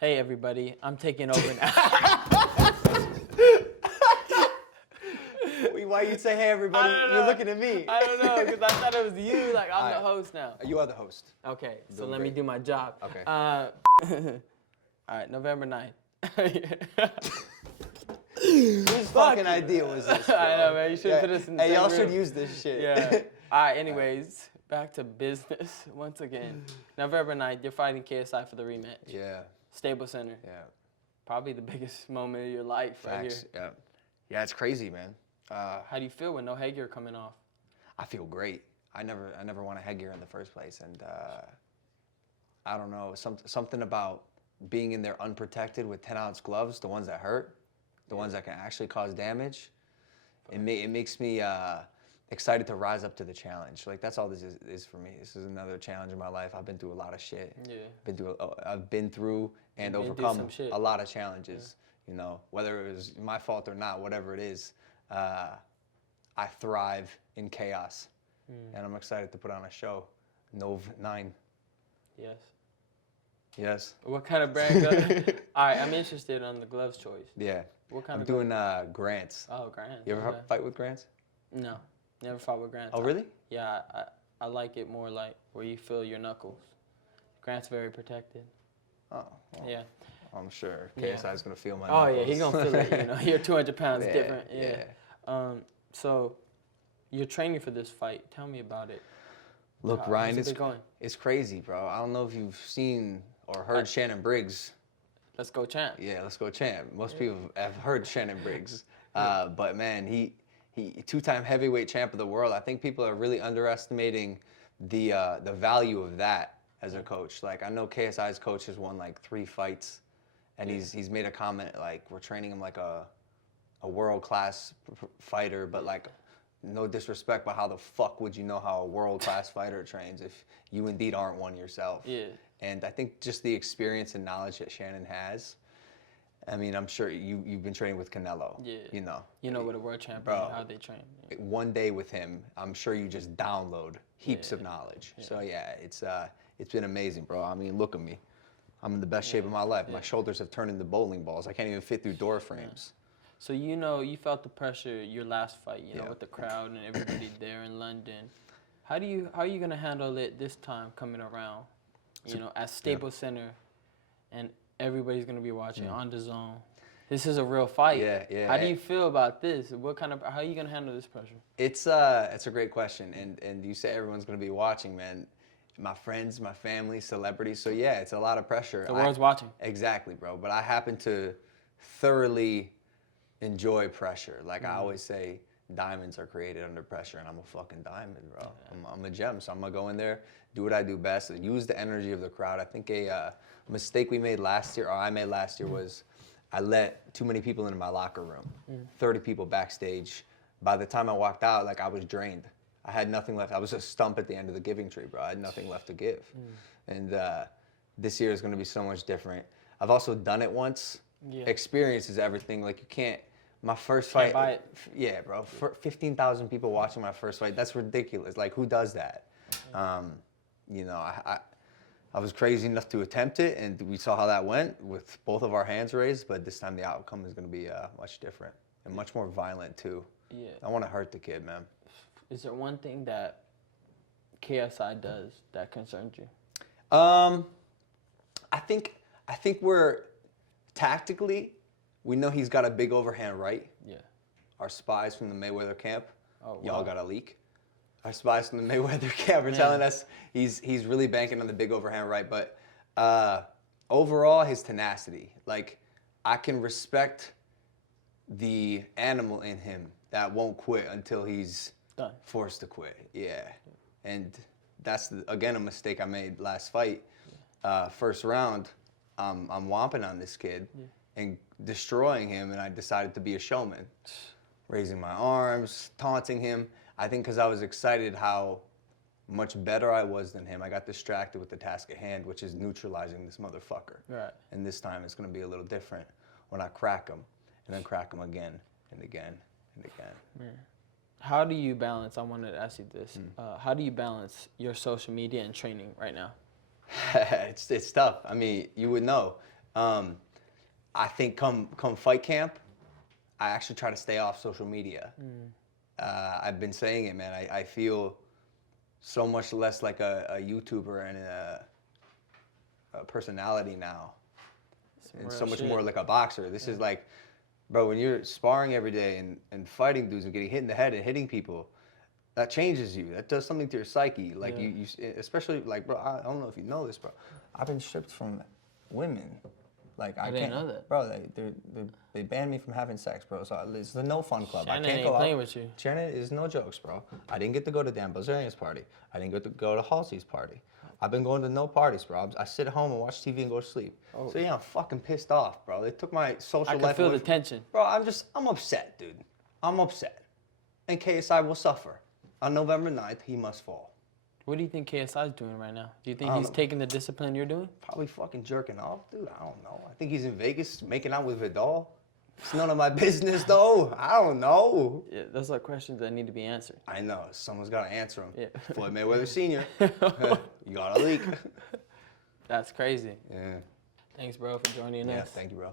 Hey everybody, I'm taking over now. Why you say hey everybody? You're looking at me. I don't know, because I thought it was you. Like, I'm the host now. You are the host. Okay, so Doing let me great. do my job. Okay. All right, November 9th. Whose fucking idea was this, bro? I know, man. You should put this in the Hey, same y'all should room. use this shit. Yeah. All right, anyways, back to business once again. November 9th, you're fighting KSI for the rematch. Yeah. Staples Center. Yeah. Probably the biggest moment of your life right here. Facts. Yeah. Yeah, it's crazy, man. How do you feel with no headgear coming off? I feel great. I never wanted headgear in the first place, and I don't know, something about being in there unprotected with 10-ounce gloves, the ones that hurt, the ones that can actually cause damage. It makes me excited to rise up to the challenge. Like, that's all this is for me. This is another challenge in my life. I've been through a lot of shit. Yeah. I've been through and overcome a lot of challenges. You know, whether it was my fault or not, whatever it is, I thrive in chaos. And I'm excited to put on a show. Nov 9. Yes. Yes. What kind of brand? All right, I'm interested on the gloves choice. Yeah. What kind I'm of doing Grants. Oh, Grants. You ever fight with Grants? No, never fought with Grants. Oh, really? Yeah, I like it more like where you feel your knuckles. Grant's very protected. Oh. Well, Yeah. I'm sure KSI is gonna feel my. Oh knuckles. yeah, he's gonna feel it. You know, you're 200 pounds Yeah, different. yeah. So you're training for this fight. Tell me about it. Look, Ryan, going? It's crazy, bro. I don't know if you've seen or heard Shannon Briggs. Let's go, champ. Yeah, let's go, champ. Most people have heard Shannon Briggs, but man, he two-time heavyweight champ of the world. I think people are really underestimating the value of that as a coach. Like, I know KSI's coach has won like 3 fights, and he's made a comment like, we're training him like a world-class fighter, but like, no disrespect, but how the fuck would you know how a world-class fighter trains if you indeed aren't one yourself? Yeah. And I think just the experience and knowledge that Shannon has. I mean, I'm sure you've been training with Canelo. Yeah. You know. You know, with a world champion, Bro, how they train. Yeah. One day with him, I'm sure you just download heaps of knowledge. Yeah. So yeah, it's been amazing, bro. I mean, look at me. I'm in the best shape of my life. My shoulders have turned into bowling balls. I can't even fit through door frames. So you know, you felt the pressure your last fight, you know, with the crowd and everybody there in London. How are you gonna handle it this time coming around? You know, at Staples Center, and everybody's gonna be watching on Dazn. This is a real fight. Yeah. How do you feel about this? How are you gonna handle this pressure? It's a great question, and you say everyone's gonna be watching, man. My friends, my family, celebrities. So yeah, it's a lot of pressure. The world's watching. Exactly, bro. But I happen to thoroughly enjoy pressure. Like I always say, diamonds are created under pressure, and I'm a fucking diamond, bro. I'm a gem, so I'm gonna go in there, do what I do best, use the energy of the crowd. I think a mistake we made last year, or I made last year, was I let too many people into my locker room. 30 people backstage. By the time I walked out, like, I was drained. I had nothing left. I was a stump at the end of the giving tree, bro. I had nothing left to give. And this year is gonna be so much different. I've also done it once. Yeah. Experience is everything. Like, you can't. My first fight, buy it. Yeah, bro. 15,000 people watching my first fight. That's ridiculous. Like, who does that? You know, I was crazy enough to attempt it, and we saw how that went with both of our hands raised. But this time, the outcome is going to be much different and much more violent too. Yeah. I want to hurt the kid, man. Is there one thing that KSI does that concerns you? I think we're tactically. We know he's got a big overhand right. Yeah. Our spies from the Mayweather camp, y'all got a leak. Our spies from the Mayweather camp are telling us he's really banking on the big overhand right. But overall, his tenacity. Like, I can respect the animal in him that won't quit until he's forced to quit. Yeah. And that's, again, a mistake I made last fight. First round, I'm whomping on this kid. And destroying him, and I decided to be a showman, raising my arms, taunting him. I think because I was excited how much better I was than him, I got distracted with the task at hand, which is neutralizing this motherfucker. Right. And this time it's going to be a little different when I crack him, and then crack him again and again and again. Yeah. How do you balance? I wanted to ask you this. How do you balance your social media and training right now? It's tough. I mean, you would know. I think come fight camp, I actually try to stay off social media. I've been saying it, man. I feel so much less like a YouTuber and a personality now. And so much more like a boxer. This is like, bro, when you're sparring every day and fighting dudes and getting hit in the head and hitting people, that changes you. That does something to your psyche. Like you especially like, bro, I don't know if you know this, bro. I've been stripped from women. Like I didn't know that, bro. They banned me from having sex, bro. So it's the no fun club. Shannon I can't ain't go playing out. with you. Shannon is no jokes, bro. I didn't get to go to Dan Bilzerian's party. I didn't get to go to Halsey's party. I've been going to no parties, bro. I sit at home and watch TV and go to sleep. So yeah, I'm fucking pissed off, bro. They took my social life. I can feel the tension. Bro, I'm upset, dude. I'm upset. And KSI will suffer. On November 9th, he must fall. What do you think KSI is doing right now? Do you think he's taking the discipline you're doing? Probably fucking jerking off, dude. I don't know. I think he's in Vegas making out with Vidal. It's none of my business, though. I don't know. Yeah, those are questions that need to be answered. I know. Someone's got to answer them. Yeah. Floyd Mayweather Sr. You got a leak. That's crazy. Yeah. Thanks, bro, for joining us. Yeah, thank you, bro.